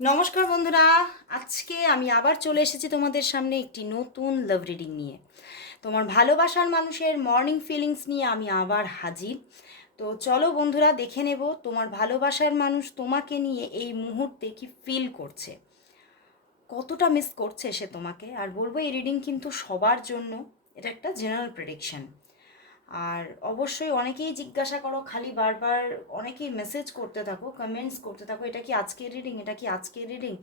নমস্কার বন্ধুরা, আজকে আমি আবার চলে এসেছি তোমাদের সামনে একটি নতুন লাভ রিডিং নিয়ে। তোমার ভালোবাসার মানুষের মর্নিং ফিলিংস নিয়ে আমি আবার হাজির। তো চলো বন্ধুরা, দেখে নেব তোমার ভালোবাসার মানুষ তোমাকে নিয়ে এই মুহূর্তে কি ফিল করছে। কতটা মিস করছে সে তোমাকে? আর বলব, এই রিডিং কিন্তু সবার জন্য এটা একটা জেনারেল প্রেডিকশন আর অবশ্যই অনেকেই জিজ্ঞাসা করো খালি বারবার অনেকেই মেসেজ করতে থাকো কমেন্টস করতে থাকো এটা কি আজকের রিডিং এটা কি আজকের রিডিং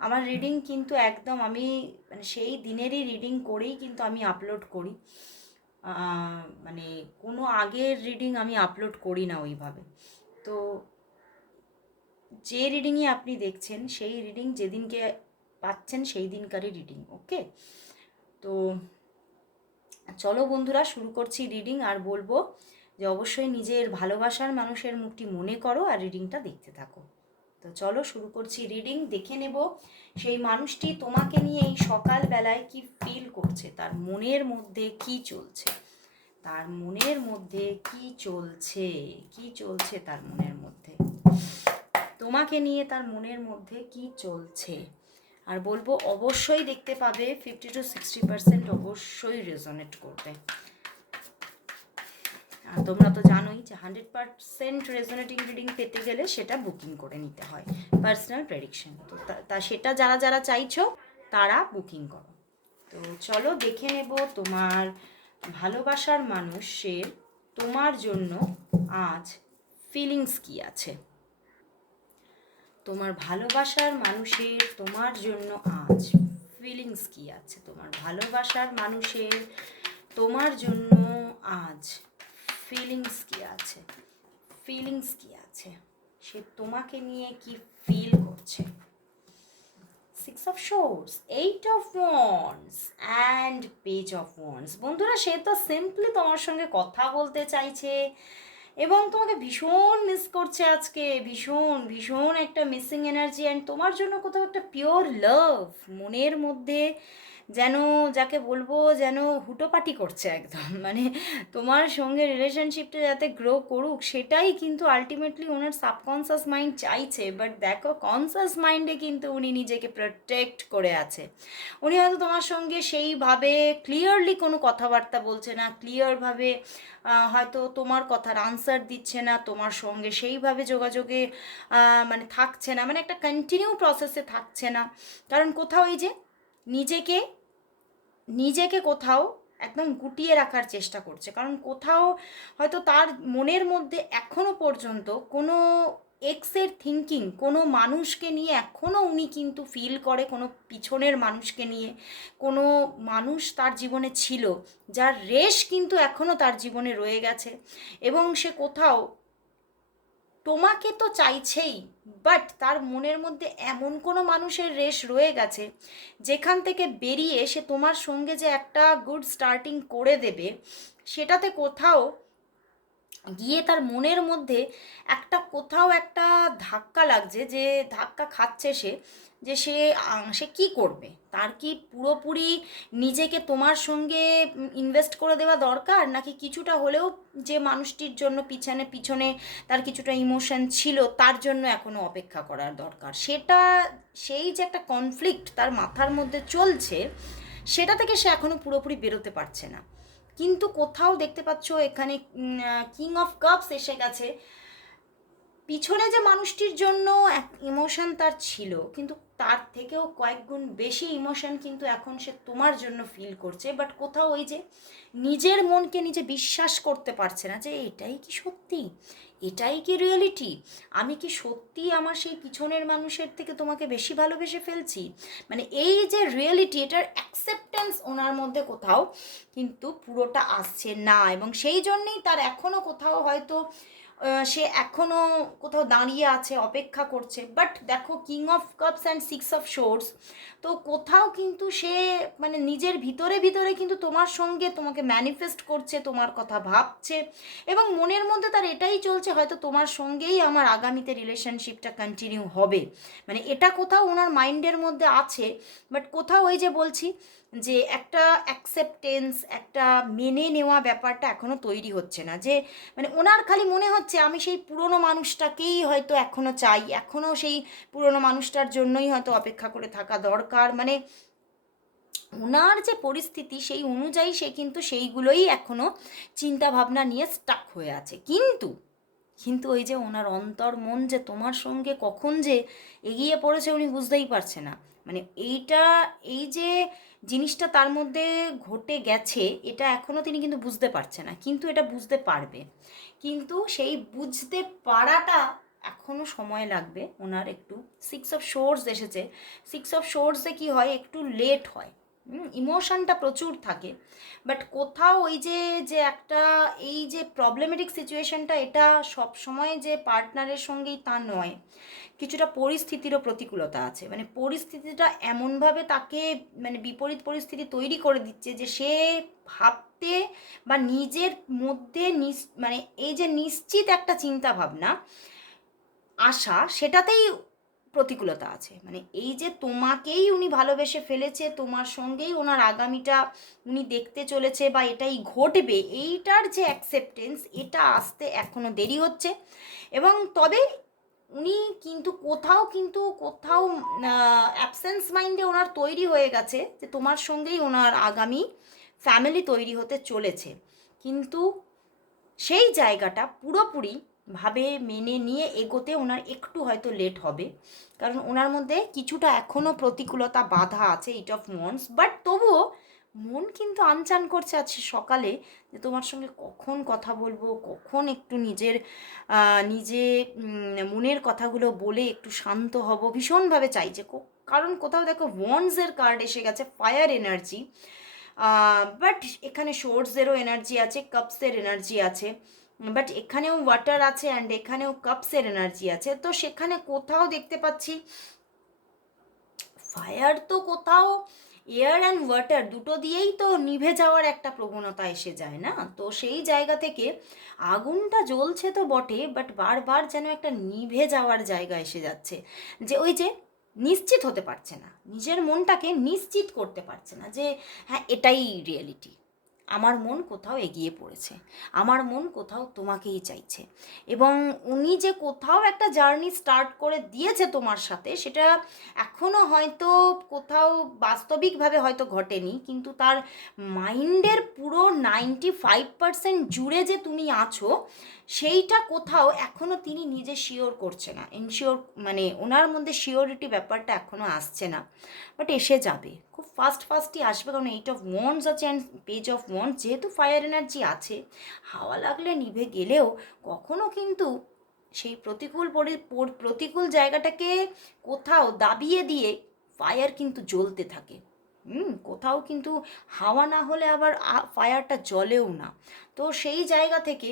আমার রিডিং কিন্তু একদম আমি মানে সেই দিনেরই রিডিং করেই কিন্তু আমি আপলোড করি। মানে কোনো আগের রিডিং আমি আপলোড করি না ওইভাবে। তো যে রিডিংই আপনি দেখছেন সেই রিডিং যেদিনকে পাচ্ছেন সেই দিনকারই রিডিং ওকে তো চলো বন্ধুরা, শুরু করছি রিডিং আর বলব যে অবশ্যই নিজের ভালোবাসার মানুষের মুখটি মনে করো আর রিডিংটা দেখতে থাকো। তো চলো শুরু করছি রিডিং দেখে নেব সেই মানুষটি তোমাকে নিয়ে এই সকালবেলায় কি ফিল করছে? তার মনের মধ্যে কি চলছে? তার মনের মধ্যে কি চলছে? কি চলছে তার মনের মধ্যে? তোমাকে নিয়ে তার মনের মধ্যে কি চলছে? আর বলব অবশ্যই দেখতে পাবে ফিফটি টু সিক্সটি পার্সেন্ট অবশ্যই রেজনেট করবে। আর তোমরা তো জানোই যে হান্ড্রেড পার্সেন্ট রেজনেটিং রিডিং পেতে গেলে সেটা বুকিং করে নিতে হয় পার্সোনাল প্রেডিকশন তো তা- সেটা যারা যারা চাইছো, তারা বুকিং করো। তো চলো দেখে নেব তোমার ভালোবাসার মানুষের তোমার জন্য আজ ফিলিংস কি আছে। তোমার ভালোবাসার মানুষের তোমার জন্য আজ। ফিলিংস কি আছে? তোমার ভালোবাসার মানুষের তোমার জন্য আজ। ফিলিংস কি আছে? ফিলিংস কি আছে? সে তোমাকে নিয়ে কি ফিল করছে? Six of swords eight of wands and page of wands বন্ধুরা, সে তো সিম্পলি তোমার সঙ্গে কথা বলতে চাইছে। এবং তোমাকে ভীষণ মিস করছে আজকে, ভীষণ ভীষণ একটা মিসিং এনার্জি অ্যান্ড তোমার জন্য কোথাও একটা পিওর লাভ মনের মধ্যে যেন, যাকে বলব যেন হুটোপাটি করছে একদম। মানে তোমার সঙ্গে রিলেশনশিপটা যাতে গ্রো করুক, সেটাই কিন্তু আলটিমেটলি ওনার সাবকনসিয়াস মাইন্ড চাইছে। বাট দেখো কনসিয়াস মাইন্ডে কিন্তু উনি নিজেকে প্রোটেক্ট করে আছে। উনি হয়তো তোমার সঙ্গে সেইভাবে ক্লিয়ারলি কোনো কথাবার্তা বলছে না ক্লিয়ারভাবে হয়তো তোমার কথার আনসার দিচ্ছে না, তোমার সঙ্গে সেইভাবে যোগাযোগে মানে থাকছে না মানে একটা কন্টিনিউ প্রসেসে থাকছে না। কারণ কোথাও এই যে, নিজেকে নিজেকে কোথাও একদম গুটিয়ে রাখার চেষ্টা করছে। কারণ কোথাও হয়তো তার মনের মধ্যে এখনও পর্যন্ত কোনো এক্সের থিঙ্কিং কোনো মানুষকে নিয়ে এখনও উনি কিন্তু ফিল করে, কোনো পিছনের মানুষকে নিয়ে, কোনো মানুষ তার জীবনে ছিল, যার রেশ কিন্তু এখনও তার জীবনে রয়ে গেছে। এবং সে কোথাও তোমাকে তো চাইছেই বাট তার মনের মধ্যে এমন কোনো মানুষের রেশ রয়ে গেছে, যেখান থেকে বেরিয়ে সে তোমার সঙ্গে যে একটা গুড স্টার্টিং করে দেবে, সেটাতে কোথাও গিয়ে তার মনের মধ্যে একটা কোথাও একটা ধাক্কা লাগছে যে ধাক্কা খাচ্ছে সে, যে সে সে কি করবে? তার কি পুরোপুরি নিজেকে তোমার সঙ্গে ইনভেস্ট করে দেওয়া দরকার? নাকি কিছুটা হলেও যে মানুষটির জন্য পিছনে পিছনে তার কিছুটা ইমোশন ছিল, তার জন্য এখনও অপেক্ষা করার দরকার? সেটা, সেই যে একটা কনফ্লিক্ট তার মাথার মধ্যে চলছে, সেটা থেকে সে এখনও পুরোপুরি বেরোতে পারছে না। কিন্তু কোথাও দেখতে পাচ্ছ এখানে কিং অফ কাপস এসে গেছে। পিছনে যে মানুষটির জন্য এক ইমোশন তার ছিল, কিন্তু তার থেকেও কয়েক গুণ বেশি ইমোশন কিন্তু এখন সে তোমার জন্য ফিল করছে। বাট কোথাও ওই যে নিজের মনকে নিজে বিশ্বাস করতে পারছে না যে, এটাই কি সত্যি? এটাই কি রিয়েলিটি আমি কি সত্যি আমার সেই পিছনের মানুষের থেকে তোমাকে বেশি ভালোবেসে ফেলছি? মানে এই যে রিয়েলিটি এটার অ্যাকসেপ্টেন্স ওনার মধ্যে কোথাও কিন্তু পুরোটা আসছে না। এবং সেই জন্যেই তার এখনও কোথাও হয়তো সে এখনও কোথাও দাঁড়িয়ে আছে, অপেক্ষা করছে। বাট দেখো king of cups and six of swords তো কোথাও কিন্তু সে মানে নিজের ভিতরে ভিতরে কিন্তু তোমার সঙ্গে তোমাকে ম্যানিফেস্ট করছে, তোমার কথা ভাবছে। এবং মনের মধ্যে তার এটাই চলছে, হয়তো তোমার সঙ্গেই আমার আগামীতে রিলেশনশিপটা কন্টিনিউ হবে। মানে এটা কোথাও ওনার মাইন্ডের মধ্যে আছে বাট কোথাও ওই যে বলছি যে একটা অ্যাকসেপ্টেন্স একটা মেনে নেওয়া ব্যাপারটা এখনও তৈরি হচ্ছে না। যে মানে ওনার খালি মনে হচ্ছে আমি সেই পুরনো মানুষটাকেই হয়তো এখনও চাই এখনও সেই পুরনো মানুষটার জন্যই হয়তো অপেক্ষা করে থাকা দরকার। মানে ওনার যে পরিস্থিতি সেই অনুযায়ী সে কিন্তু সেইগুলোই এখনও চিন্তা ভাবনা নিয়ে স্টাক হয়ে আছে। কিন্তু কিন্তু ওই যে ওনার অন্তর, মন যে তোমার সঙ্গে কখন যে এগিয়ে পড়েছে উনি বুঝতেই পারছে না। মানে এইটা, এই যে জিনিসটা তার মধ্যে ঘটে গেছে, এটা এখনও তিনি কিন্তু বুঝতে পারছে না, কিন্তু এটা বুঝতে পারবে। কিন্তু সেই বুঝতে পারাটা এখনও সময় লাগবে। ওনার একটু সিক্স অফ শোর্স এসেছে। সিক্স অফ শোর্সে কি হয়? একটু লেট হয়। ইমোশনটা প্রচুর থাকে। বাট কোথাও ওই যে যে একটা এই যে প্রবলেমেটিক সিচুয়েশনটা এটা সব সময় যে পার্টনারের সঙ্গেই তা নয়। কিছুটা পরিস্থিতিরও প্রতিকূলতা আছে। মানে পরিস্থিতিটা এমনভাবে তাকে মানে বিপরীত পরিস্থিতি তৈরি করে দিচ্ছে যে সে ভাবতে বা নিজের মধ্যে মানে এই যে নিশ্চিত একটা চিন্তা ভাবনা আশা, সেটাতেই প্রতিকূলতা আছে। মানে এই যে তোমাকেই উনি ভালোবেসে ফেলেছে, তোমার সঙ্গেই ওনার আগামীটা উনি দেখতে চলেছে বা এটাই ঘটবে, এইটার যে অ্যাকসেপ্টেন্স এটা আসতে এখনও দেরি হচ্ছে। এবং তবে উনি কিন্তু কোথাও কিন্তু কোথাও অ্যাবসেন্স মাইন্ডে ওনার তৈরি হয়ে গেছে যে তোমার সঙ্গেই ওনার আগামী ফ্যামিলি তৈরি হতে চলেছে। কিন্তু সেই জায়গাটা পুরোপুরি ভাবে মেনে নিয়ে এগোতে ওনার একটু হয়তো লেট হবে। কারণ ওনার মধ্যে কিছুটা এখনও প্রতিকূলতা বাধা আছে ইট অফ মনস বাট তবুও মন কিন্তু আনচান করছে আজকে সকালে যে তোমার সঙ্গে কখন কথা বলব, কখন একটু নিজের নিজে মনের কথাগুলো বলে একটু শান্ত হব। ভীষণভাবে চাইছে কারণ কোথাও দেখো ওয়ান্সের কার্ড এসে গেছে ফায়ার এনার্জি বাট এখানে শোর্টসেরও এনার্জি আছে কাপসের এনার্জি আছে। বাট এখানেও ওয়াটার আছে অ্যান্ড এখানেও কাপসের এনার্জি আছে। তো সেখানে কোথাও দেখতে পাচ্ছি ফায়ার তো কোথাও এয়ার অ্যান্ড ওয়াটার দুটো দিয়েই তো নিভে যাওয়ার একটা প্রবণতা এসে যায় না? তো সেই জায়গা থেকে আগুনটা জ্বলছে তো বটে বাট বারবার যেন একটা নিভে যাওয়ার জায়গা এসে যাচ্ছে। যে ওই যে নিশ্চিত হতে পারছে না, নিজের মনটাকে নিশ্চিত করতে পারছে না যে হ্যাঁ এটাই রিয়েলিটি আমার মন কোথাও এগিয়ে পড়েছে। আমার মন কোথাও তোমাকেই চাইছে। এবং উনি যে কোথাও একটা জার্নি স্টার্ট করে দিয়েছে তোমার সাথে, সেটা এখনও হয়তো কোথাও বাস্তবিকভাবে হয়তো ঘটেনি, কিন্তু তার মাইন্ডের পুরো নাইনটি ফাইভ পার্সেন্ট জুড়ে যে তুমি আছো সেইটা কোথাও এখনও তিনি নিজে শিওর করছে না। ইনশিওর মানে ওনার মধ্যে শিওরিটি ব্যাপারটা এখনও আসছে না। বাট এসে যাবে। খুব ফাস্ট ফাস্টই আসবে। কারণ এইট অফ ওয়ান্স আছে অ্যান্ড পেজ অফ ওয়ান্স যেহেতু ফায়ার এনার্জি আছে, হাওয়া লাগলে নিভে গেলেও কখনো কিন্তু সেই প্রতিকূল প্রতিকূল জায়গাটাকে কোথাও দাবিয়ে দিয়ে ফায়ার কিন্তু জ্বলতে থাকে। হুম, কোথাও কিন্তু হাওয়া না হলে আবার ফায়ারটা জ্বলেও না। তো সেই জায়গা থেকে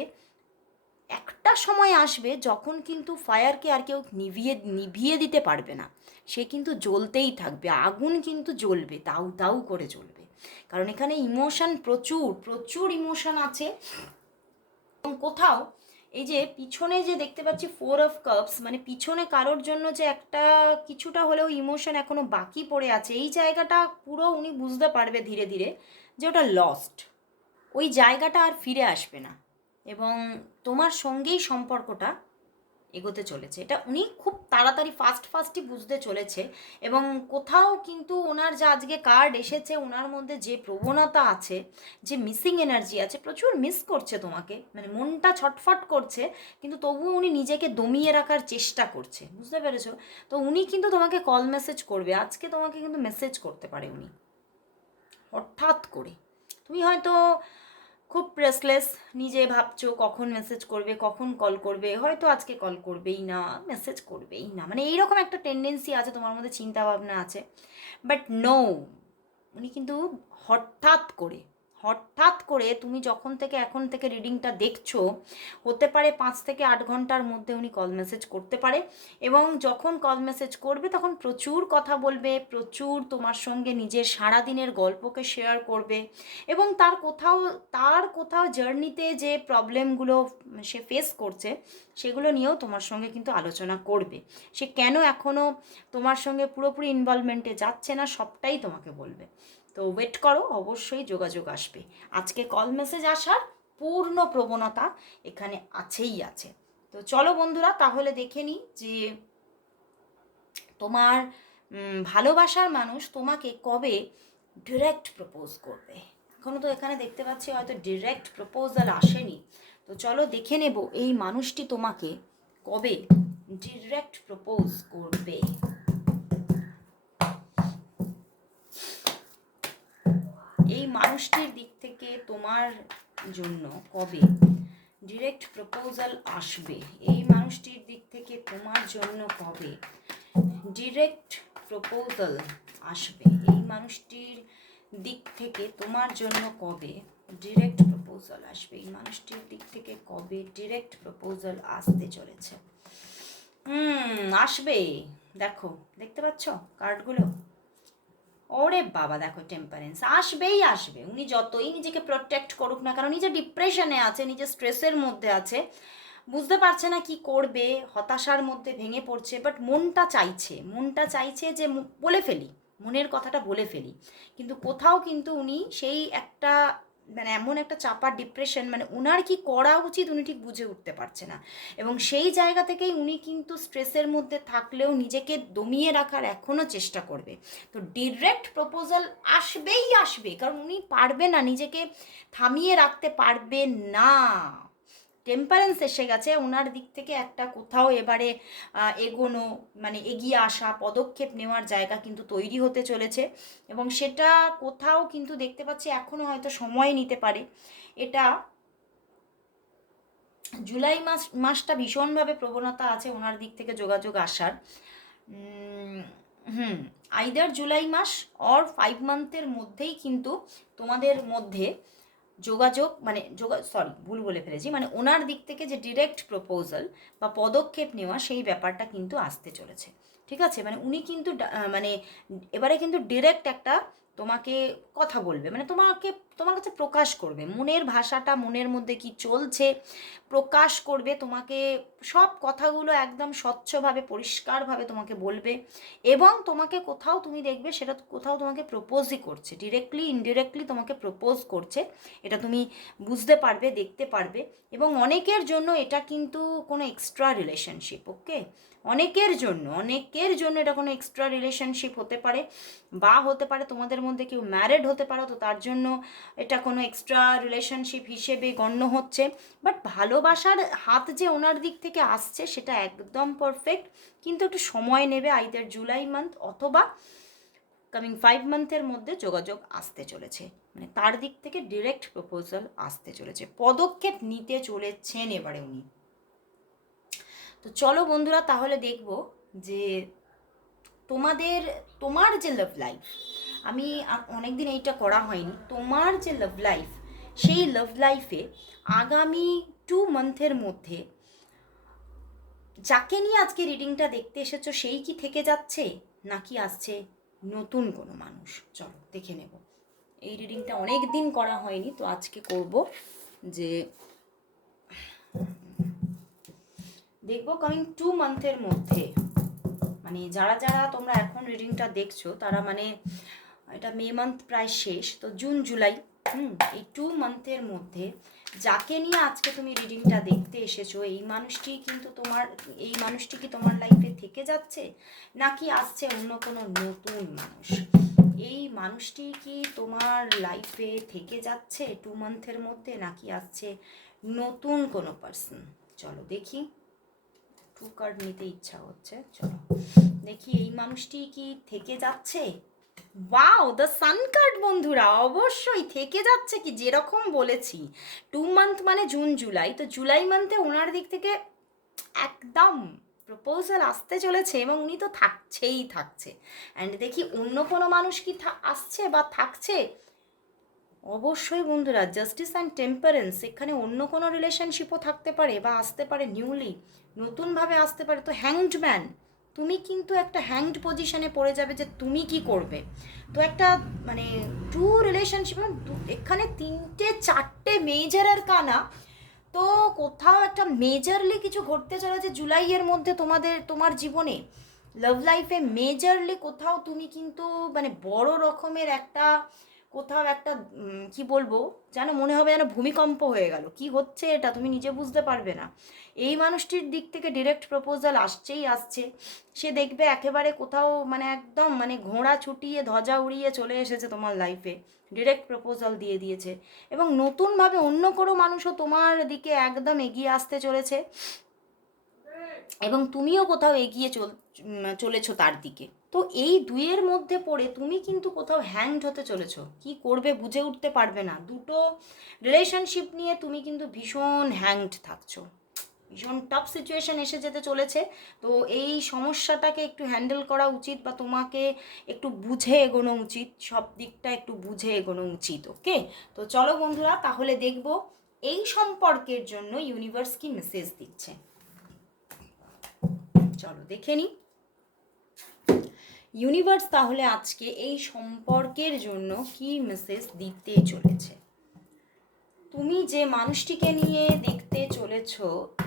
একটা সময় আসবে যখন কিন্তু ফায়ারকে আর কেউ নিভিয়ে নিভিয়ে দিতে পারবে না। সে কিন্তু জ্বলতেই থাকবে, আগুন কিন্তু জ্বলবে তাও তাও করে জ্বলবে। কারণ এখানে ইমোশন প্রচুর প্রচুর ইমোশন আছে। এবং কোথাও এই যে পিছনে যে দেখতে পাচ্ছি ফোর অফ কাপস মানে পিছনে কারোর জন্য যে একটা কিছুটা হলেও ইমোশন এখনও বাকি পড়ে আছে, এই জায়গাটা পুরো উনি বুঝতে পারবে ধীরে ধীরে যে ওটা লস্ট ওই জায়গাটা আর ফিরে আসবে না। এবং তোমার সঙ্গেই সম্পর্কটা এগোতে চলেছে। এটা উনি খুব তাড়াতাড়ি ফাস্ট ফাস্টই বুঝতে চলেছে এবং কোথাও কিন্তু ওনার যা আজকে কার্ড এসেছে, ওনার মধ্যে যে প্রবণতা আছে, যে মিসিং এনার্জি আছে, প্রচুর মিস করছে তোমাকে। মানে মনটা ছটফট করছে, কিন্তু তবুও উনি নিজেকে দমিয়ে রাখার চেষ্টা করছে। বুঝতে পেরেছ? তো উনি কিন্তু তোমাকে কল মেসেজ করবে। আজকে তোমাকে কিন্তু মেসেজ করতে পারে উনি। হঠাৎ করে। তুমি হয়তো প্রেসলেস নিজে ভাবছ কখন মেসেজ করবে, কখন কল করবে, হয়তো আজকে কল করবেই না মেসেজ করবেই না। মানে এইরকম একটা টেন্ডেন্সি আছে, তোমার মধ্যে চিন্তা ভাবনা আছে। বাট নো উনি কিন্তু হঠাৎ করে হঠাৎ করে তুমি যখন থেকে এখন থেকে রিডিংটা দেখছ, হতে পারে পাঁচ থেকে আট ঘণ্টার মধ্যে উনি কল মেসেজ করতে পারে এবং যখন কল মেসেজ করবে তখন প্রচুর কথা বলবে, প্রচুর তোমার সঙ্গে নিজের সারাদিনের গল্পকে শেয়ার করবে এবং তার কোথাও তার কোথাও জার্নিতে যে প্রবলেমগুলো সে ফেস করছে, সেগুলো নিয়েও তোমার সঙ্গে কিন্তু আলোচনা করবে। সে কেন এখনও তোমার সঙ্গে পুরোপুরি ইনভলভমেন্টে যাচ্ছে না, সবটাই তোমাকে বলবে। তো ওয়েট করো, অবশ্যই যোগাযোগ আসবে। আজকে কল মেসেজ আসার পূর্ণ প্রবণতা এখানে আছেই আছে। তো চলো বন্ধুরা, তাহলে দেখে নিই যে তোমার ভালোবাসার মানুষ তোমাকে কবে ডিরেক্ট প্রপোজ করবে। এখনও তো এখানে দেখতে পাচ্ছি হয়তো ডিরেক্ট প্রপোজাল আসেনি। তো চলো দেখে নেব এই মানুষটি তোমাকে কবে ডিরেক্ট প্রপোজ করবে। এই মানুষটির দিক থেকে তোমার জন্য কবে ডিরেক্ট প্রপোজাল আসবে? এই মানুষটির দিক থেকে তোমার জন্য কবে ডিরেক্ট প্রপোজাল আসবে? এই মানুষটির দিক থেকে তোমার জন্য কবে ডিরেক্ট প্রপোজাল আসবে? এই মানুষটির দিক থেকে কবে ডিরেক্ট প্রপোজাল আসতে চলেছে? হুম, আসবে। দেখো, দেখতে পাচ্ছ কার্ডগুলো ওরে বাবা, দেখো টেম্পারেন্স আসবেই আসবে। উনি যতই নিজেকে প্রোটেক্ট করুক না কারণ নিজে ডিপ্রেশনে আছে, নিজে স্ট্রেসের মধ্যে আছে, বুঝতে পারছে না কি করবে, হতাশার মধ্যে ভেঙে পড়ছে বাট মনটা চাইছে মনটা চাইছে যে বলে ফেলি, মনের কথাটা বলে ফেলি। কিন্তু কোথাও কিন্তু উনি সেই একটা মানে এমন একটা চাপা ডিপ্রেশন মানে ওনার কি করা উচিত উনি ঠিক বুঝে উঠতে পারছে না। এবং সেই জায়গা থেকেই উনি কিন্তু স্ট্রেসের মধ্যে থাকলেও নিজেকে দমিয়ে রাখার এখনও চেষ্টা করবে। তো ডিরেক্ট প্রপোজাল আসবেই আসবে, কারণ উনি পারবে না নিজেকে থামিয়ে রাখতে পারবে না। টেম্পারেন্স এসে গেছে ওনার দিক থেকে একটা কোথাও এবারে এগোনো মানে এগিয়ে আসা, পদক্ষেপ নেওয়ার জায়গা কিন্তু তৈরি হতে চলেছে এবং সেটা কোথাও কিন্তু দেখতে পাচ্ছি এখনও হয়তো সময় নিতে পারে। এটা জুলাই মাস, মাসটা ভীষণভাবে প্রবণতা আছে ওনার দিক থেকে যোগাযোগ আসার। হুম আইদার জুলাই মাস অর ফাইভ মান্থের মধ্যেই কিন্তু তোমাদের মধ্যে যোগাযোগ মানে যোগা সরি ভুল বলে ফেলেছি মানে ওনার দিক থেকে যে ডিরেক্ট প্রপোজাল বা পদক্ষেপ নেওয়া, সেই ব্যাপারটা কিন্তু আসতে চলেছে। ঠিক আছে? মানে উনি কিন্তু মানে এবারে কিন্তু ডিরেক্ট একটা তোমাকে কথা বলবে মানে তোমাকে তোমার কাছে প্রকাশ করবে। মনের ভাষাটা মনের মধ্যে কি চলছে, প্রকাশ করবে, তোমাকে সব কথাগুলো একদম স্বচ্ছভাবে, পরিষ্কারভাবে তোমাকে বলবে এবং তোমাকে কোথাও তুমি দেখবে সেটা কোথাও তোমাকে প্রপোজই করছে ডিরেক্টলি ইনডিরেক্টলি তোমাকে প্রপোজ করছে। এটা তুমি বুঝতে পারবে, দেখতে পারবে এবং অনেকের জন্য এটা কিন্তু কোনো এক্সট্রা রিলেশনশিপ ওকে অনেকের জন্য অনেকের জন্য এটা কোনো এক্সট্রা রিলেশনশিপ হতে পারে বা হতে পারে তোমাদের মধ্যে কেউ ম্যারেড হতে পারো, তো তার জন্য এটা কোনো এক্সট্রা রিলেশনশিপ হিসেবে গণ্য হচ্ছে। বাট ভালোবাসার হাত যে ওনার দিক থেকে আসছে, সেটা একদম পারফেক্ট কিন্তু একটু সময় নেবে আইদার জুলাই মান্থ অথবা কামিং ফাইভ মান্থের মধ্যে যোগাযোগ আসতে চলেছে। মানে তার দিক থেকে ডিরেক্ট প্রপোজাল আসতে চলেছে। পদক্ষেপ নিতে চলেছেন এবারে উনি। তো চলো বন্ধুরা, তাহলে দেখব যে তোমাদের, তোমার যে লাভ লাইফ আমি অনেক দিন এইটা করা হয়নি। তোমার যে লাভ লাইফ সেই লাভ লাইফে আগামী টু মান্থের মধ্যে যাকে নিয়ে আজকে রিডিংটা দেখতে এসেছ, সেই কি থেকে যাচ্ছে? নাকি আসছে নতুন কোনো মানুষ? চলো, দেখে নেব। এই রিডিংটা অনেক দিন করা হয়নি, তো আজকে করব যে দেখব কামিং টু মান্থের মধ্যে। মানে যারা যারা তোমরা এখন রিডিংটা দেখছ, তারা মানে এটা মে মান্থ প্রায় শেষ, তো জুন জুলাই হুম, এই টু মান্থের মধ্যে যাকে নিয়ে আজকে তুমি রিডিংটা দেখতে এসেছ, এই মানুষটি কিন্তু তোমার, এই মানুষটি কি তোমার লাইফে থেকে যাচ্ছে? নাকি আসছে অন্য কোনো নতুন মানুষ? এই মানুষটি কি তোমার লাইফে থেকে যাচ্ছে টু মান্থের মধ্যে, নাকি আসছে নতুন কোনো পার্সন চলো দেখি। টু কার্ড নিতে ইচ্ছা হচ্ছে, চলো। দেখি এই মানুষটি কি থেকে যাচ্ছে? ওয়াও দ্য সান কার্ড বন্ধুরা, অবশ্যই থেকে যাচ্ছে কি যেরকম বলেছি। টু মান্থ মানে জুন জুলাই তো জুলাই মান্থে ওনার দিক থেকে একদম প্রপোজাল আসতে চলেছে এবং উনি তো থাকছেই থাকছে। অ্যান্ড দেখি অন্য কোনো মানুষ কি আসছে বা থাকছে? অবশ্যই বন্ধুরা জাস্টিস অ্যান্ড টেম্পারেন্স এখানে অন্য কোনো রিলেশনশিপও থাকতে পারে বা আসতে পারে নিউলি নতুনভাবে আসতে পারে। তো হ্যাংড ম্যান তুমি কিন্তু একটা হ্যাংড পজিশনে পড়ে যাবে যে তুমি কি করবে। তো একটা মানে টু রিলেশনশিপ এখানে তিনটে, চারটে মেজরের কানা। তো কোথাও একটা মেজরলি কিছু ঘটতে চলেছে জুলাইয়ের মধ্যে তোমাদের, তোমার জীবনে লাভ লাইফে মেজরলি কোথাও তুমি কিন্তু মানে বড় রকমের একটা, কোথাও একটা কি বলব? যেন মনে হবে যেন ভূমিকম্প হয়ে গেল। কি হচ্ছে এটা তুমি নিজে বুঝতে পারবে না। এই মানুষটির দিক থেকে ডিরেক্ট প্রপোজাল আসছেই আসছে। সে দেখবে একেবারে কোথাও মানে একদম মানে ঘোড়া ছুটিয়ে ধ্বজা উড়িয়ে চলে এসেছে তোমার লাইফে ডিরেক্ট প্রপোজাল দিয়ে দিয়েছে। এবং নতুনভাবে অন্য কোনো মানুষও তোমার দিকে একদম এগিয়ে আসতে চলেছে। এবং তুমিও কোথাও এগিয়ে চল চলেছো তার দিকে। তো এই দুইয়ের মধ্যে পড়ে তুমি কিন্তু কোথাও হ্যাংড হতে চলেছো। কি করবে বুঝে উঠতে পারবে না। দুটো রিলেশনশিপ নিয়ে তুমি কিন্তু ভীষণ হ্যাংড থাকছো। ভীষণ টাফ সিচুয়েশন এসে যেতে চলেছে। তো এই সমস্যাটাকে একটু হ্যান্ডেল করা উচিত বা তোমাকে একটু বুঝে এগোনো উচিত, সব দিকটা একটু বুঝে এগোনো উচিত ওকে তো চলো বন্ধুরা, তাহলে দেখব এই সম্পর্কের জন্য ইউনিভার্স কি মেসেজ দিচ্ছে। চলো দেখে নিই। ইউনিভার্স তাহলে আজকে এই সম্পর্কের জন্য কি মেসেজ দিতে চলেছে? তুমি যে মানুষটিকে নিয়ে দেখতে চলেছ,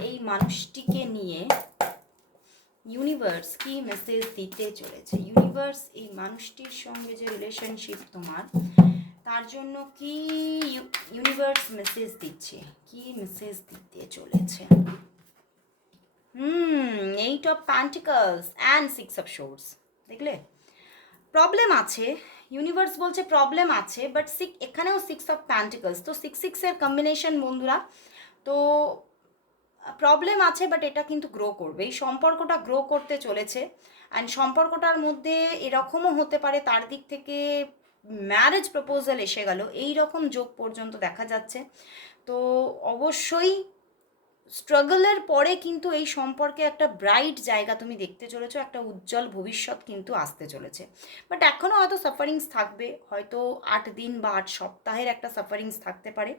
এই মানুষটিকে নিয়ে ইউনিভার্স কি মেসেজ দিতে চলেছে? ইউনিভার্স এই মানুষটির সঙ্গে যে রিলেশনশিপ তোমার, তার জন্য কি ইউনিভার্স মেসেজ দিচ্ছে? কি মেসেজ দিতে চলেছে? হুম eight of pentacles and six of swords দেখলে? প্রবলেম আছে ইউনিভার্স বলছে প্রবলেম আছে বাট সিক এখানেও সিক্স অফ প্যান্টিকলস তো সিক্স সিক্সের কম্বিনেশন বন্ধুরা, তো প্রবলেম আছে বাট এটা কিন্তু গ্রো করবে। এই সম্পর্কটা গ্রো করতে চলেছে অ্যান্ড সম্পর্কটার মধ্যে এরকমও হতে পারে, তার দিক থেকে ম্যারেজ প্রপোজাল এসে গেল। এই রকম যোগ পর্যন্ত দেখা যাচ্ছে। তো অবশ্যই স্ট্রাগলের পরে কিন্তু এই সম্পর্কে একটা ব্রাইট জায়গা তুমি দেখতে চলেছো, একটা উজ্জ্বল ভবিষ্যৎ কিন্তু আসতে চলেছে। বাট এখনও হয়তো সাফারিংস থাকবে, হয়তো আট দিন বা আট সপ্তাহের একটা সাফারিংস থাকতে পারে।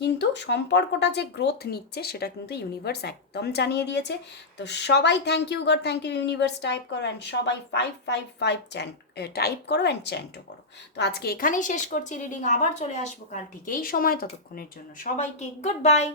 কিন্তু সম্পর্কটা যে গ্রোথ নিচ্ছে, সেটা কিন্তু ইউনিভার্স একদম জানিয়ে দিয়েছে। তো সবাই thank you God thank you universe type করো অ্যান্ড সবাই five five five chant type করো অ্যান্ড চ্যান্টও করো। তো আজকে এখানেই শেষ করছি রিডিং আবার চলে আসব কাল ঠিক এই সময়, ততক্ষণের জন্য সবাইকে গুড বাই